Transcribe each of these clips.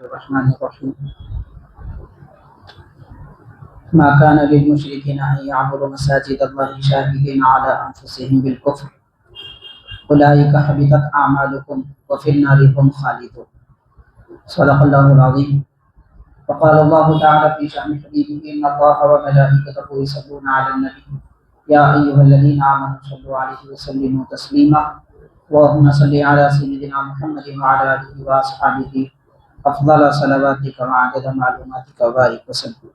الرحمن الرحيم ما كان للمشركين أن يعبدوا مساجد الله شاهدين على أنفسهم بالكفر أولئك حبطت أعمالكم وفي النار هم خالدون. صدق الله العظيم. وقال الله تعالى في شأن حبيبه إن الله وملائكته يصلون على النبي يا أيها الذين آمنوا صلوا عليه وسلموا تسليما. اللهم صل على سيدنا محمد وعلى آله وأصحابه افضل صلواتک وعدد معلوماتک وبارک وسلم.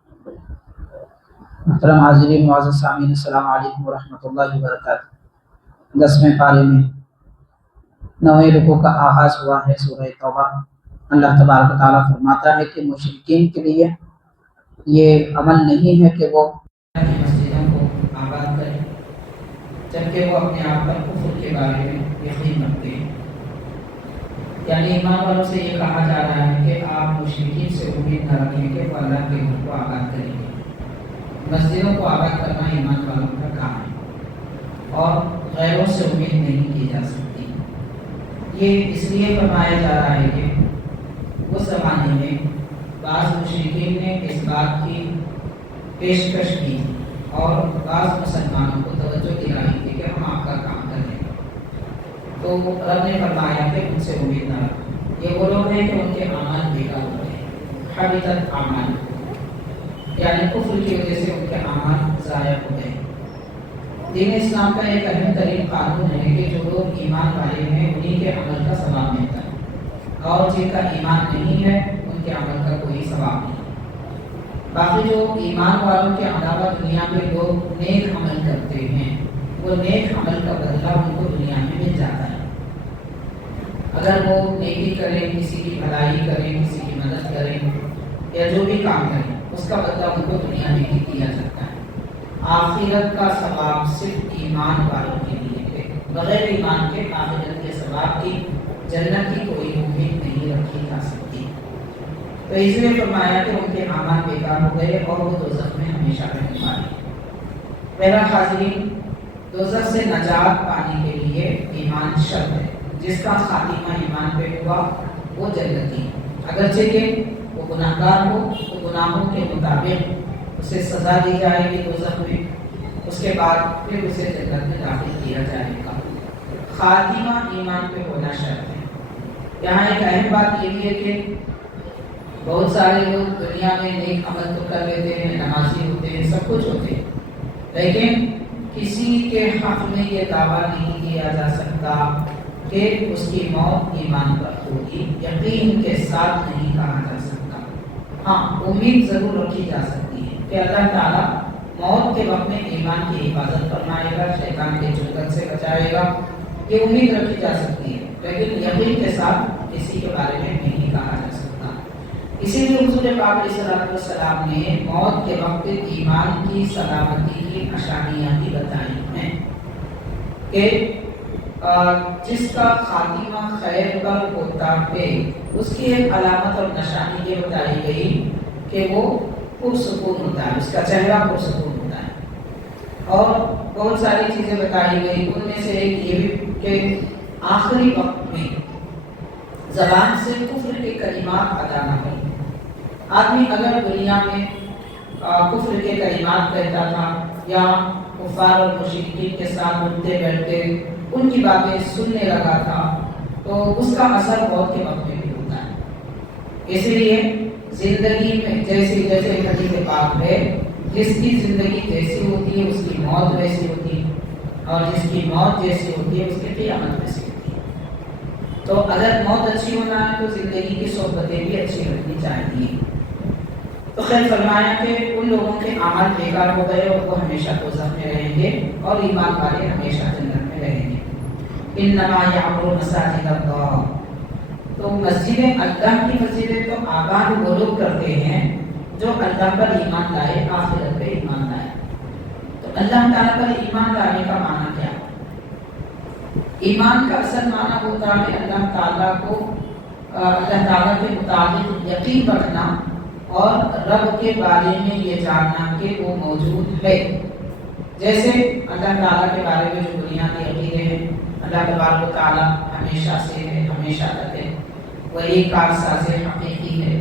محترم حاضرین معزز سامعین، السلام علیکم ورحمۃ اللہ وبرکاتہ۔ 10ویں پارے میں 9ویں رکوع کا آغاز ہوا ہے سورہ توبہ۔ اللہ تبارک و تعالیٰ فرماتا ہے کہ مشرکین کے لیے یہ عمل نہیں ہے کہ وہ مسجدوں کو آباد کریں جبکہ وہ اپنے آپ پر کفر کے بارے میں یقین رکھتے ہیں۔ یعنی ایمان والوں سے یہ کہا جا رہا ہے کہ آپ مشرکین سے امید نہ رکھیں کہ وہ اللہ کے گھر کو آباد کریں گے۔ مسجدوں کو آباد کرنا ایمان والوں کا کام ہے اور غیروں سے امید نہیں کی جا سکتی۔ یہ اس لیے فرمایا جا رہا ہے کہ اس زمانے میں بعض مشرکین نے اس بات کی پیشکش کی اور بعض مسلمانوں کو توجہ دلائی تھی کہ ہم آپ کا کام کریں، تو رب نے فرمایا کہ ان سے امید نہ رکھو۔ یہ وہ لوگ ہیں کہ ان کے اعمال بیکار ہو گئے، حبطت اعمال، یعنی کفر کی وجہ سے ان کے اعمال ضائع ہو گئے۔ دین اسلام کا ایک اہم ترین قانون ہے کہ جو لوگ ایمان والے ہیں انہی کے عمل کا ثواب ملتا ہے اور جن کا ایمان نہیں ہے ان کے عمل کا کوئی ثواب نہیں۔ باقی جو ایمان والوں کے علاوہ دنیا میں لوگ نیک عمل کرتے ہیں وہ نیک عمل کا بدلہ ان کو دنیا میں مل جاتا ہے۔ اگر وہ نیکی کریں، کسی کی بھلائی کریں، کسی کی مدد کریں یا جو بھی کام کریں اس کا بدلہ ان کو دنیا میں بھی دیا جاتا ہے۔ آخرت کا ثواب صرف ایمان والوں کے لیے ہے، بغیر ایمان کے آخرت کے ثواب کی جنت کی کوئی امید نہیں رکھی جا سکتی۔ تو اس لیے فرمایا کہ ان کے اعمال بیکار ہو گئے اور وہ دوزخ میں ہمیشہ رہنے والے۔ میرا حاضرین، دوزخ سے نجات پانے کے لیے ایمان شرط ہے۔ جس کا خاتمہ ایمان پہ ہوا وہ جنتی، اگرچہ کہ وہ گناہگار ہو تو گناہوں کے مطابق اسے سزا دی جائے گی دوزخ میں، اس کے بعد پھر اسے جنت میں داخل کیا جائے گا۔ خاتمہ ایمان پہ ہونا شرط ہے۔ یہاں ایک اہم بات یہ بھی ہے کہ بہت سارے لوگ دنیا میں نیک عمل تو کر لیتے ہیں، نمازی ہوتے ہیں، سب کچھ ہوتے ہیں، لیکن کسی کے حق میں یہ دعویٰ نہیں کیا جا سکتا کہ اس کی موت ایمان پر ہوگی، یقین کے ساتھ نہیں کہا جا سکتا۔ ہاں، امید ضرور رکھی جا سکتی ہے کہ اللہ تعالیٰ موت کے وقت میں ایمان کی حفاظت فرمائے گا، شیطان کے چنگل سے بچائے گا، یہ امید رکھی جا سکتی ہے، لیکن یقین کے ساتھ کسی کے بارے میں نہیں کہا جا سکتا۔ اسی لیے حضور پاک علیہ السلام نے موت کے وقت ایمان کی سلامتی کی نشانیاں بھی بتائی ہیں کہ جس کا خاتمہ خیر پر ہوتا ہے اس کی ایک علامت اور نشانی یہ بتائی گئی کہ وہ پرسکون ہوتا ہے، اس کا چہرہ پرسکون ہوتا ہے، اور بہت ساری چیزیں بتائی گئی۔ ان میں سے ایک یہ بھی کہ آخری وقت میں زبان سے کفر کے کلمات ادا نہ ہوں۔ آدمی اگر دنیا میں کفر کے کلمات کہتا تھا یا کفار اور مشرکین کے ساتھ اٹھتے بیٹھتے ان کی باتیں سننے لگا تھا تو اس کا اثر موت کے وقت میں بھی ہوتا ہے۔ اس لیے زندگی میں جیسے حدیث پاک ہے، جس کی زندگی جیسی ہوتی ہے اس کی موت ویسی ہوتی ہے، اور جس کی موت جیسی ہوتی ہے اس کی قیامت ویسی ہوتی ہے۔ تو اگر موت اچھی ہونا ہے تو زندگی کی صحبتیں بھی اچھی رکھنی چاہیے۔ تو خیر فرمایا کہ ان لوگوں کے اعمال بیکار ہو گئے اور وہ ہمیشہ دوزخ میں رہیں گے اور ایمان والے ہمیشہ جنت میں رہیں گے۔ انما یعمر مساجد اللہ، تو مسجدیں اللہ کی مسجدیں تو آباد وہ لوگ کرتے ہیں جو اللہ پر ایمان لائے، آخرت پہ ایمان لائے۔ تو اللہ تعالیٰ پر ایمان لانے کا معنی کیا؟ ایمان کا اصل معنی ہوتا ہے اللہ تعالیٰ کے متعلق یقین رکھنا اور رب کے بارے میں یہ جاننا کہ وہ موجود ہے۔ جیسے اللہ تعالیٰ کے بارے میں جو بنیادی عقیدے ہیں، اللہ تبارک و تعالیٰ ہمیشہ سے ہے، ہمیشہ تک ہے، وہی کارساز حقیقی ہے،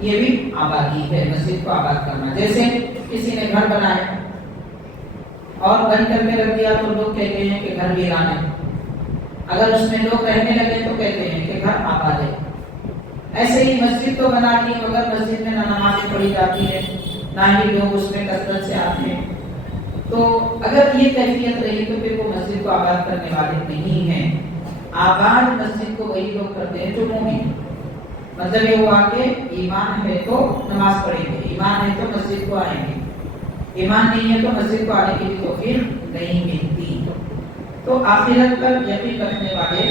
یہ بھی آبادی ہے، مسجد کو آباد کرنا۔ جیسے کسی نے گھر بنایا اور بند کر کے رکھ دیا تو لوگ کہتے ہیں کہ گھر ویران ہے، اگر اس میں لوگ رہنے لگے تو کہتے ہیں کہ گھر آباد ہے۔ ایسے ہی مسجد تو بنا دی مگر مسجد میں نہ نمازیں پڑھی جاتی ہے، نہ ہی لوگ اس میں کثرت سے آتے ہیں، تو اگر یہ کیفیت رہی تو پھر وہ مسجد کو آباد کرنے والے نہیں ہیں۔ آباد مسجد کو وہی لوگ کرتے ہیں جو مومن، مطلب یہ ہوا کہ ایمان ہے تو نماز پڑھیں گے، ایمان ہے تو مسجد کو آئیں گے، ایمان نہیں ہے تو مسجد کو آنے کی بھی توفیق نہیں ملتی۔ تو آخرت پر یقین رکھنے والے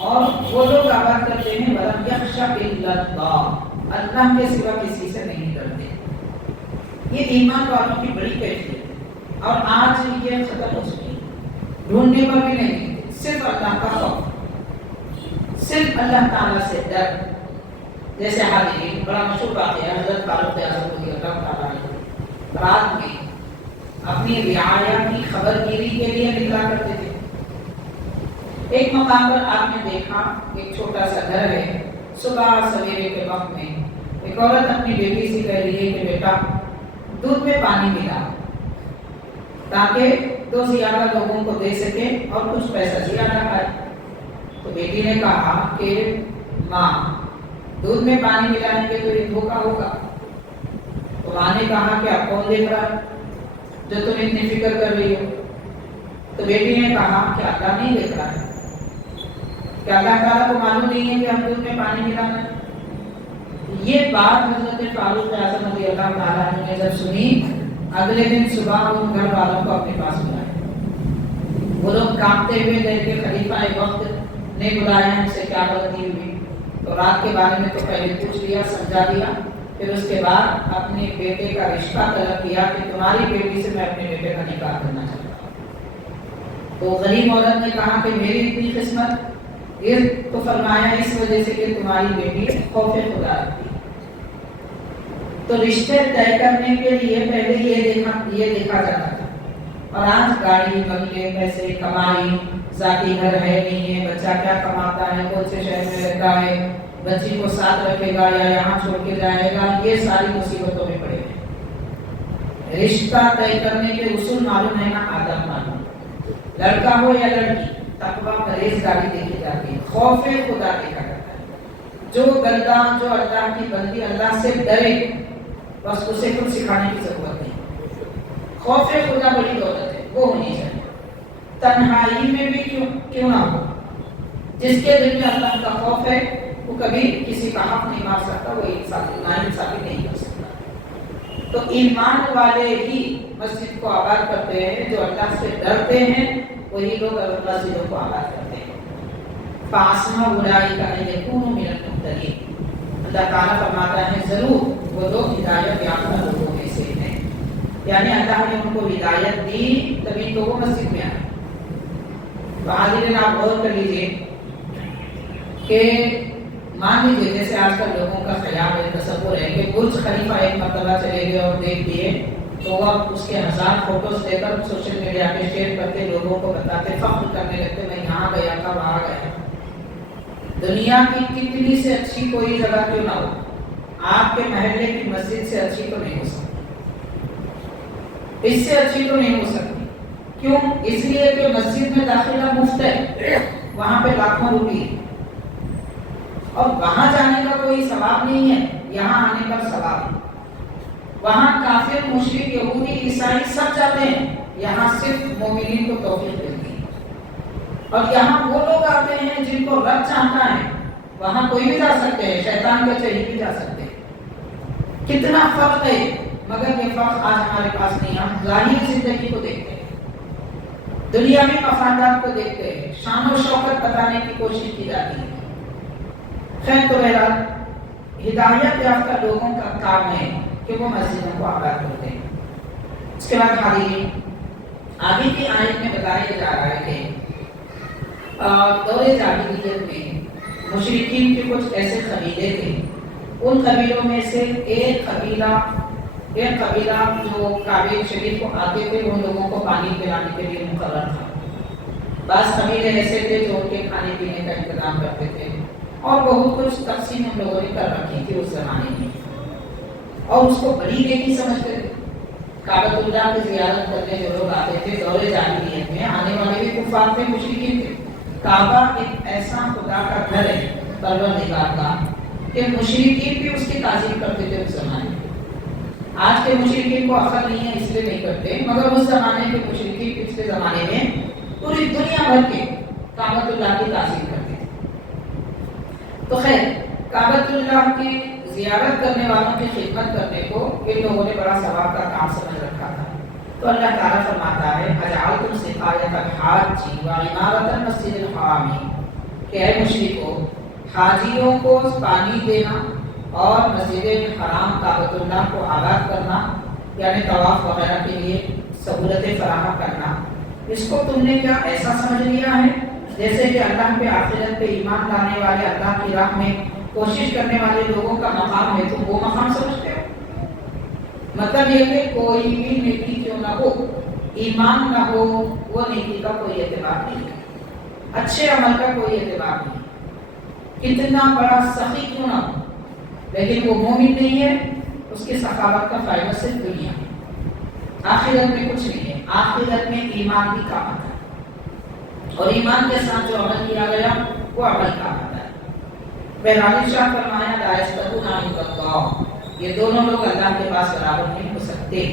اور وہ لوگ آباد کرتے ہیں وَلَمْ يَخْشَ إِلَّا اللَّهَ، اللہ کے سوا کسی سے نہیں ڈرتے۔ یہ ایمان والوں کی بڑی کیفیت ہے، اور آج یہ ختم ہو چکی ہے، ڈھونڈنے پر بھی نہیں، صرف اللہ کا خوف، صرف اللہ تعالیٰ سے ڈر۔ جیسے حاضرین بڑا مشہور بات ہے، حضرت فاروق اعظم رضی اللہ تعالیٰ عنہ رات میں اپنی رعایا کی خبر گیری کے لیے نکلا کرتے تھے۔ ایک مقام پر آپ نے دیکھا ایک چھوٹا سا گھر ہے، صبح سویرے کے وقت میں ایک عورت اپنی بیٹی سے کہہ رہی ہے کہ بیٹا دودھ میں پانی ملا تاکہ دو زیادہ لوگوں کو دے سکے اور کچھ پیسہ زیادہ آئے۔ تو بیٹی نے کہا کہ ماں دودھ میں پانی ملائیں گے تو یہ دھوکا ہوگا۔ تو ماں نے کہا کہ اب کون دیکھ رہا ہے جو تم اتنی فکر کر رہی ہو؟ تو بیٹی نے کہا کہ اللہ نہیں دیکھ رہا ہے، کہ اللہ تعالیٰ کو معلوم نہیں ہے کہ ہم دودھ میں پانی ملانا ہے؟ یہ بات حضرت فاروق اعظم رضی اللہ تعالیٰ عنہ نے جب سنی، اگلے دن صبح ان گھر والوں کو اپنے پاس بلایا۔ وہ لوگ کانپتے ہوئے گئے کہ خلیفہ وقت نے بلایا، ہم سے کیا غلطی ہوئی؟ تو رات کے بارے میں تو پہلے پوچھ لیا، سمجھا دیا، پھر اس کے بعد اپنے بیٹے کا رشتہ طلب کیا کہ تمہاری بیٹی سے میں اپنے بیٹے کا نکاح کرنا چاہتا ہوں۔ تو غریب عورت نے کہا کہ میری اتنی قسمت، یہ تو فرمایا اس وجہ سے کہ تمہاری بیٹی خوف خدا رکھتی۔ تو رشتے طے کرنے کے لیے پہلے یہ دیکھا جاتا تھا، اور آج گاڑی بنگلے پیسے کمائی، ذاتی گھر ہے نہیں ہے، بچہ کیا کماتا ہے، کون سے شہر میں رہتا ہے، بچی کو ساتھ رکھے گا یا یہاں چھوڑ کے جائے گا، یہ ساری مصیبتوں میں پڑے ہیں۔ رشتہ طے کرنے کے اصول معلوم ہے نا، آداب معلوم، لڑکا ہو یا لڑکی، تقویٰ پرہیزگاری دیکھی جاتی ہے، خوف خدا دیکھا جاتا ہے۔ جو بندہ جو اللہ کی بندی اللہ سے ڈرے، بس اسے کچھ سکھانے کی ضرورت نہیں۔ خوف خدا بڑی دولت ہے، وہ ہونی چاہیے، تنہائی میں بھی کیوں نہ ہو۔ جس کے دل میں اللہ کا خوف ہے وہ کبھی کسی کا حق نہیں مار سکتا، وہ ناانصافی نہیں کر سکتا۔ تو ایمان والے ہی مسجد کو آباد کرتے ہیں، جو اللہ سے ڈرتے ہیں وہی لوگ مسجدوں کو آباد کرتے ہیں۔ فَأَسْمَعُ أُولَٰئِكَ أَن يَكُونُوا مِنَ الْمُهْتَدِينَ، اللہ تعالیٰ فرماتا ہے ضرور وہ لوگ ہدایت یافتہ لوگوں میں سے ہیں، یعنی اللہ نے ان کو ہدایت دی تبھی تو وہ مسجد میں آئے۔ تو حاضرین آپ غور کر لیجیے کہ مان لیجیے جیسے آج کل لوگوں کا خیال ہے، تصور ہے کہ برج خلیفہ ایک مرتبہ چلے گئے اور دیکھ لیے تو وہ اس کے 1000 فوٹوز لے کر سوشل میڈیا پہ شیئر کرتے، لوگوں کو بتاتے، فخر کرنے لگتے، میں یہاں گیا تھا، وہاں گیا۔ دنیا کی کتنی سے اچھی کوئی جگہ کیوں نہ ہو، آپ کے محلے کی مسجد سے اچھی تو نہیں ہو سکتی، اس سے اچھی تو نہیں ہو سکتی۔ کیوں؟ اس لیے کہ مسجد میں داخلہ مفت ہے، وہاں پہ لاکھوں روپے، اور وہاں جانے کا کوئی ثواب نہیں ہے، یہاں آنے کا ثواب ہے۔ وہاں کافر، مشرک، یہودی، عیسائی سب جاتے ہیں، یہاں صرف مومنین کو توفیق ملتی ہے۔ اور یہاں وہ لوگ آتے ہیں جن کو رب چاہتا ہے، وہاں کوئی بھی جا سکتے ہیں، شیطان کے چہی بھی جا سکتے ہیں۔ کتنا فرق ہے، مگر یہ فرق آج ہمارے پاس نہیں۔ ہم ظاہری زندگی کو دیکھتے ہیں، دنیاوی مفادات کو دیکھتے ہیں، شان و شوکت بتانے کی کوشش کی جاتی ہے۔ خیر تو بہرحال ہدایت یافتہ لوگوں کا کام ہے کہ وہ مسجدوں کو آباد کرتے ہیں۔ اس کے بعد حاضرین آگے کی آیت میں بتایا جا رہا ہے کہ دور جاہلیت میں مشرکین کے کچھ ایسے قبیلے تھے، ان قبیلوں میں سے ایک قبیلہ جو کعبہ شریف کو آتے تھے، ان لوگوں کو پانی پلانے کے لیے مقرر تھا۔ بعض قبیلے ایسے تھے جو ان کے کھانے پینے کا انتظام کرتے تھے، اور بہت کچھ تقسیم ہم لوگوں نے کر رکھی تھی اس زمانے میں، اور اس کو بڑی نیکی سمجھتے تھے۔ کعبۃ اللہ کی زیارت کرنے جو لوگ آتے تھے دور جاہلیت میں، آنے والے بھی کفار تھے، مشرکین تھے۔ کعبہ ایک ایسا خدا کا گھر ہے پروردگار کا کہ مشرکین بھی اس کی تعظیم کرتے تھے اس زمانے میں۔ آج کے مشرکین کو عقل نہیں ہے اس لیے نہیں کرتے، مگر اس زمانے کے مشرکین پچھلے زمانے میں پوری دنیا بھر کے کعبۃ اللہ کی تعظیم کرتے تھے۔ تو خیر، کعبۃ اللہ کی زیارت کرنے والوں کی خدمت کرنے کو ان لوگوں نے بڑا ثواب کا کام سمجھ رکھا تھا۔ تو اللہ تعالیٰ فرماتا ہے اجعلتم سقایۃ الحاج وعمارۃ المسجد الحرام، کہ اے مشرکو، حاجیوں کو پانی دینا اور مسجد حرام کعبۃ اللہ کو آباد کرنا، یعنی طواف وغیرہ کے لیے سہولتیں فراہم کرنا، اس کو تم نے کیا ایسا سمجھ لیا ہے جیسے کہ اللہ پہ آخرت پہ ایمان لانے والے، اللہ کی راہ میں کوشش کرنے والے لوگوں کا مقام ہے، تم وہ مقام سمجھتے ہو؟ مطلب یہ کہ کوئی بھی نیکی کیوں نہ ہو، ایمان نہ ہو، وہ نیکی کا کوئی اعتبار نہیں ہے، اچھے عمل کا کوئی اعتبار نہیں ہے، کتنا بڑا سخی کیوں نہ ہو، لیکن وہ مومن نہیں ہے، اس کے سخاوت کا فائدہ صرف دنیا میں، آخرت میں کچھ نہیں ہے۔ آخرت میں ایمان بھی کام آتا ہے، اور ایمان کے ساتھ جو عمل کیا گیا وہ عمل کام آتا ہے۔ بہرحال شاہ فرمایا لا یستوون عند اللہ، یہ دونوں لوگ اللہ کے پاس برابر نہیں ہو سکتے۔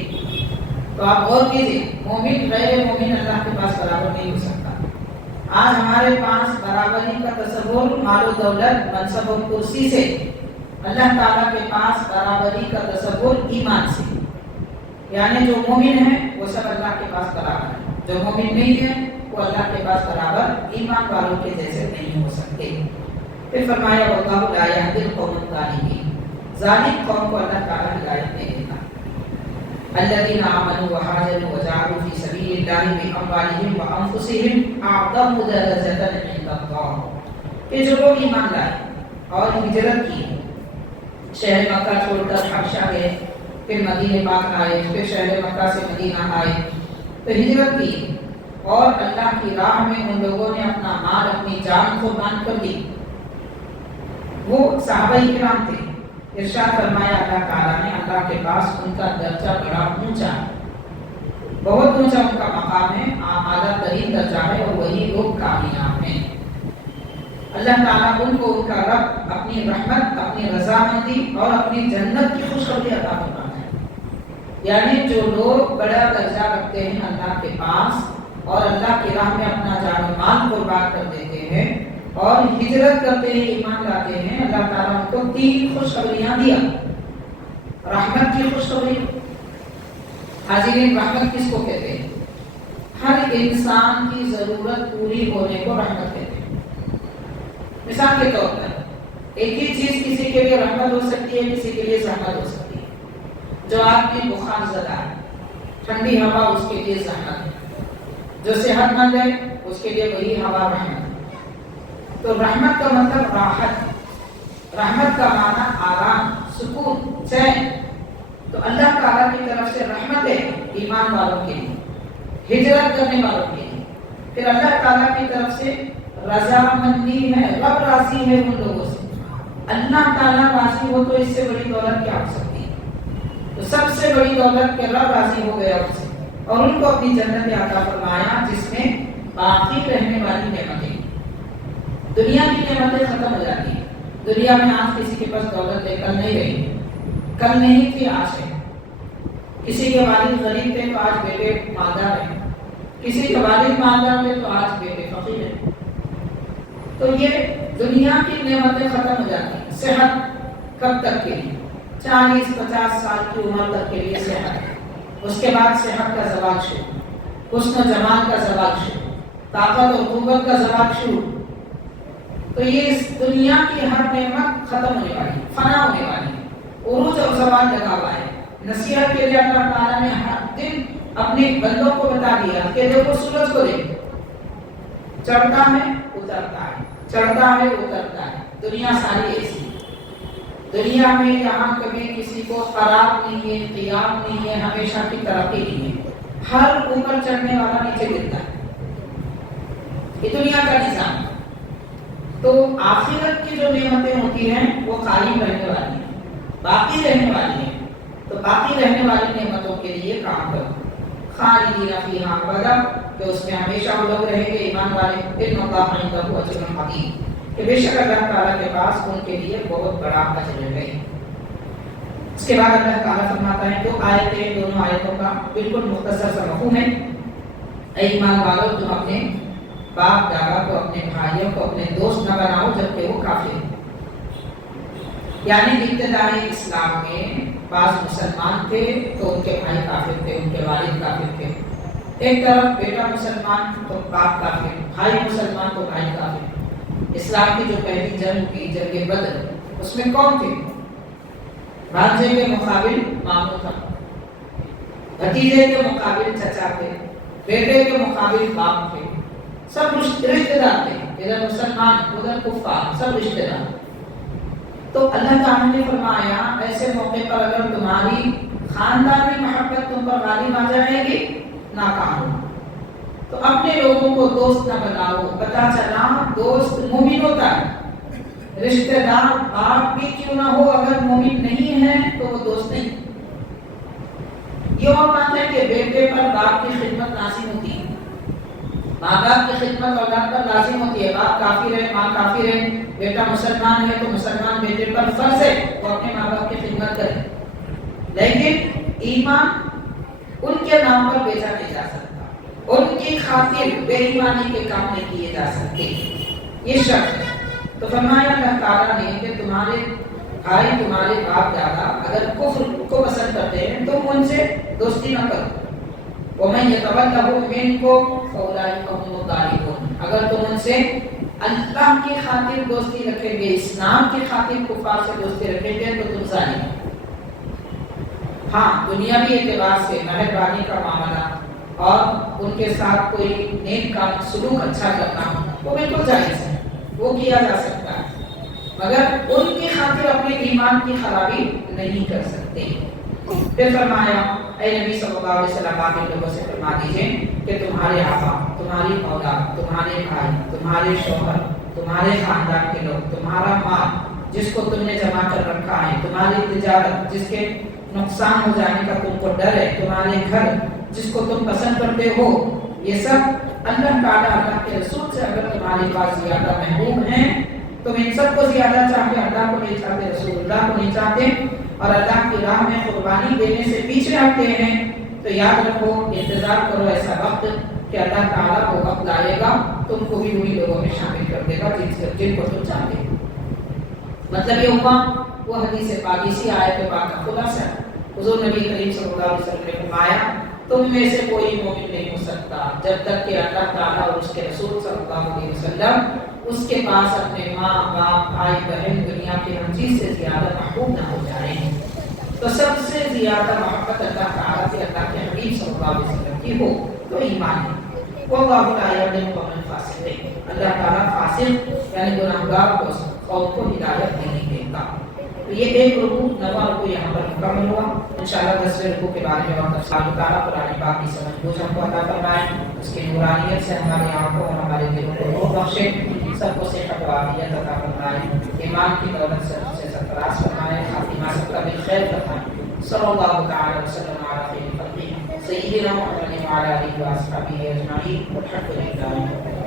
تو آپ غور کیجیے، مومن غیر مومن اللہ کے پاس برابر نہیں ہو سکتا۔ آج ہمارے پاس برابری کا تصور مال و دولت، منصب و کرسی سے، اللہ تعالیٰ کے پاس برابری کا تصور ایمان سے، یعنی جو مومن ہے وہ سب اللہ کے پاس برابر ہے، جو مومن نہیں ہے وہ اللہ کے پاس برابر ایمان والوں کے جیسے نہیں ہو سکتے۔ پھر فرمایا واللہ لا یہدی القوم الظالمین، ظالم قوم کو اللہ تعالیٰ ہدایت نہیں دیتا۔ الذین آمنوا وہاجروا وجاہدوا فی سبیل اللہ باموالہم وانفسہم اعظم درجۃ عند اللہ، کہ جو لوگ ایمان لائے اور ہجرت کی، شہر مکہ چھوڑ کر حبشہ گئے، پھر مدینہ پاک آئے، پھر شہر مکہ سے مدینہ آئے، تو ہجرت کی اور اللہ کی راہ میں ان لوگوں نے اپنا مال، اپنی جان قربان کر دی، وہ صحابہ کرام تھے۔ ارشاد فرمایا اللہ تعالیٰ نے اللہ کے پاس ان کا درجہ بڑا اونچا ہے، بہت اونچا ان کا مقام ہے، اعلیٰ ترین درجہ ہے، اور وہی لوگ کامیاب ہیں۔ اللہ تعالیٰ ان کو ان کا رب اپنی رحمت، اپنی رضامندی اور اپنی جنت کی خوشخبری عطا فرماتا ہے۔ یعنی جو لوگ بڑا درجہ رکھتے ہیں اللہ کے پاس اور اللہ کی راہ میں اپنا جان و مال قربان کر دیتے ہیں اور ہجرت کرتے ہیں، ایمان لاتے ہیں، اللہ تعالیٰ ان کو 3 خوشخبریاں دیا۔ رحمت کی خوشخبری، حاضرین رحمت کس کو کہتے ہیں؟ ہر انسان کی ضرورت پوری ہونے کو رحمت کہتے ہیں۔ مثال کے طور پر ایک ہی چیز کسی کے لیے رحمت ہو سکتی ہے، کسی کے لیے زحمت ہو سکتی ہے۔ جو آدمی بخار زدہ ہے، ٹھنڈی ہوا اس کے لیے زحمت ہے، جو صحت مند ہے اس کے لیے وہی ہوا رحمت ہے۔ تو رحمت کا مطلب راحت، رحمت کا معنی آرام، سکون، چین۔ تو اللہ تعالیٰ کی طرف سے رحمت ہے ایمان والوں کے لیے، ہجرت کرنے والوں کے لیے۔ پھر اللہ تعالیٰ کی طرف سے رضامندی ہے، رب راضی ہے ان لوگوں سے۔ اللہ تعالیٰ راضی ہو تو اس سے بڑی دولت کیا ہو سکتی ہے؟ تو سب سے بڑی دولت کہ رب راضی ہو گیا ان سے، اور ان کو اپنی جنت عطا فرمایا جس میں باقی رہنے والی نعمتیں۔ دنیا کی نعمتیں ختم ہو جاتی ہیں، دنیا میں آج کسی کے پاس دولت ہے، کل نہیں رہی، کل نہیں تھی آج ہے۔ کسی کے والد غریب تھے تو آج بیٹے مالدار ہیں، کسی کے والد مالدار تھے تو آج بیٹے فقیر ہیں۔ تو یہ دنیا کی نعمتیں ختم ہو جاتی ہیں۔ صحت کب تک کے لیے؟ 40-50 سال کی عمر تک کے لیے صحت ہے، اس کے بعد صحت کا زوال شروع، حسن و جمال کا زوال شروع، طاقت اور قوت کا زوال شروع۔ تو یہ اس دنیا کی ہر نعمت ختم ہونے والی، فنا ہونے والی ہے، عروج اور زوال لگا ہوا ہے۔ نصیحت کے لیے اللہ تعالیٰ نے ہر دن اپنے بندوں کو بتا دیا کہ دیکھو سورج کو دیکھو، چڑھتا ہے اترتا ہے، چڑھتا ہے اترتا ہے۔ دنیا ساری ایسی، دنیا میں یہاں کبھی کسی کو قرار نہیں ہے، قیام نہیں ہے، ہمیشہ کی ترقی نہیں ہے۔ ہر اوپر چڑھنے والا نیچے گرتا ہے، یہ دنیا کا نظام۔ تو آخرت کی جو نعمتیں ہوتی ہیں وہ قائم رہنے والی ہیں، باقی رہنے والی ہیں، تو باقی رہنے والی نعمتوں کے لیے کام کرو۔ خالدین فیہا ابدا، کہ اس میں ہمیشہ وہ لوگ رہیں گے ایمان والے۔ ان اللہ عندہ اجر عظیم، کہ بے شک اللہ تعالیٰ کے پاس ان کے لیے بہت بڑا اجر ہے۔ اس کے بعد اللہ تعالیٰ فرماتا ہے، دو آیتیں، دونوں آیتوں کا بالکل مختصر سا مفہوم ہے۔ اے ایمان والو، تم اپنے باپ دادا کو، اپنے بھائیوں کو اپنے دوست نہ بناؤ جبکہ وہ کافر ہیں۔ یعنی ابتدائی اسلام میں بعض مسلمان تھے تو ان کے بھائی کافر تھے، ان کے والد کافر تھے۔ ایک طرف بیٹا مسلمان تو باپ کافر، بھائی مسلمان تو بھائی کافر۔ اسلام کی جو پہلی جنگ کی، جنگ بدر، اس میں کون تھے؟ بھانجے کے مقابل ماموں تھا، بھتیجے کے مقابل چچا تھے، بیٹے کے مقابل باپ تھے، سب رشتے دار تھے، ادھر مسلمان ادھر کفار، سب رشتے دار۔ تو اللہ تعالیٰ نے فرمایا ایسے موقع پر اگر تمہاری خاندانی محبت تم پر غالب آ جائے گی، ناکام ہو، تو اپنے لوگوں کو دوست نہ بناؤ۔ پتہ چلا دوست مومن ہوتا ہے، رشتہ دار باپ بھی کیوں نہ ہو، اگر مومن نہیں ہے تو وہ دوست نہیں۔ یہ اور بات ہے کہ بیٹے پر باپ کی خدمت لازم ہوتی ہے، ماں باپ کی خدمت اولاد پر لازم ہوتی ہے۔ باپ کافر ہے، ماں کافر ہے، بیٹا مسلمان ہے تو مسلمان بیٹے پر فرض ہے وہ اپنے ماں باپ کی خدمت کرے، لیکن ایمان ان کے نام پر بیچا نہیں جا سکتا، ان کی خاطر بے ایمانی کے کام نہیں کیے جا سکتے، یہ شرط ہے۔ تو فرمایا اللہ تعالیٰ نے کہ تمہارے بھائی، تمہارے باپ دادا اگر کفر کو پسند کرتے ہیں تو ان سے دوستی نہ کرو۔ وَمَن يَتَوَلَّهُ مِنكُمْ فَأُولَٰئِكَ هُمُ الظَّالِمُونَ، اگر تم ان سے اللہ کی خاطر دوستی رکھیں گے، اسلام کی خاطر کفار سے دوستی رکھیں گے تو تم ظالم ہو۔ ہاں، دنیاوی اعتبار سے مہربانی کا معاملہ اور ان کے ساتھ کوئی نیک کام، سلوک اچھا کرنا، وہ بالکل جائز ہے، وہ کیا جا سکتا ہے، مگر ان کی خاطر اپنے ایمان کی خرابی نہیں کر سکتے۔ پھر فرمایا اے نبی صلی اللہ علیہ وسلم، آپ ان لوگوں سے فرما دیجئے کہ تمہارے آبا، تمہاری اولاد، تمہارے بھائی، تمہارے شوہر، تمہارے خاندان کے لوگ، تمہارا مال جس کو تم نے جمع کر رکھا ہے، تمہاری تجارت جس کے نقصان ہو جانے کا تم کو ڈر ہے، تمہارے گھر جس کو تم پسند کرتے ہو، یہ سب اللہ تعالیٰ، اللہ کے رسول سے اگر تمہارے پاس زیادہ محبوب ہیں، تم ان سب کو زیادہ چاہتے، اللہ کو نہیں چاہتے، رسول اللہ کو نہیں چاہتے، اور اللہ کی راہ میں قربانی دینے سے پیچھے ہٹتے ہیں، تو یاد رکھو، انتظار کرو ایسا وقت کہ اللہ تعالیٰ وہ وقت لائے گا، تم کو بھی وہی لوگوں میں شامل کر دے گا جن کو تم چاہتے ہو۔ مطلب یہ ہوا وہ حدیث پاکیسی آیت پاک کا خلاصہ۔ حضور نبی کریم صلی اللہ علیہ وسلم نے فرمایا تم میں سے کوئی مومن نہیں ہو سکتا جب تک کہ اللہ تعالیٰ اور اس کے رسول صلی اللہ علیہ وسلم اس کے پاس اپنے ماں باپ بھائی بہن دنیا کی ہر چیز سے زیادہ محبوب نہ ہو جائیں۔ تو سب سے زیادہ محبت اللہ تعالیٰ سے اللہ کے حبیب صلی اللہ علیہ وسلم کی ہو تو ایمان ہے۔ واللہ لا یہدی القوم الفاسقین، اللہ تعالیٰ فاسق یعنی گناہگار کو قوم کو ہدایت نہیں دیتا۔ تو یہ ایک رکوع، نواں رکوع یہاں پر مکمل ہوا۔ انشاءاللہ 10ویں رکوع کے بارے میں اور تفصیل تعالیٰ قرآن پاک کی سمجھ بوجھ ہم کو عطا فرمائے، اس کی نورانیت سے ہماری آنکھوں اور ہمارے دلوں کو نور بخشے، سب کو صحت و عافیت عطا فرمائے، ایمان کی دولت سے سرفراز فرمائے، خاتمہ سب کا بالخیر فرمائے۔ صلی اللہ تعالی وسلم علی خیر خلقہ سیدنا محمد وعلی آلہ وصحبہ اجمعین والحمد للہ۔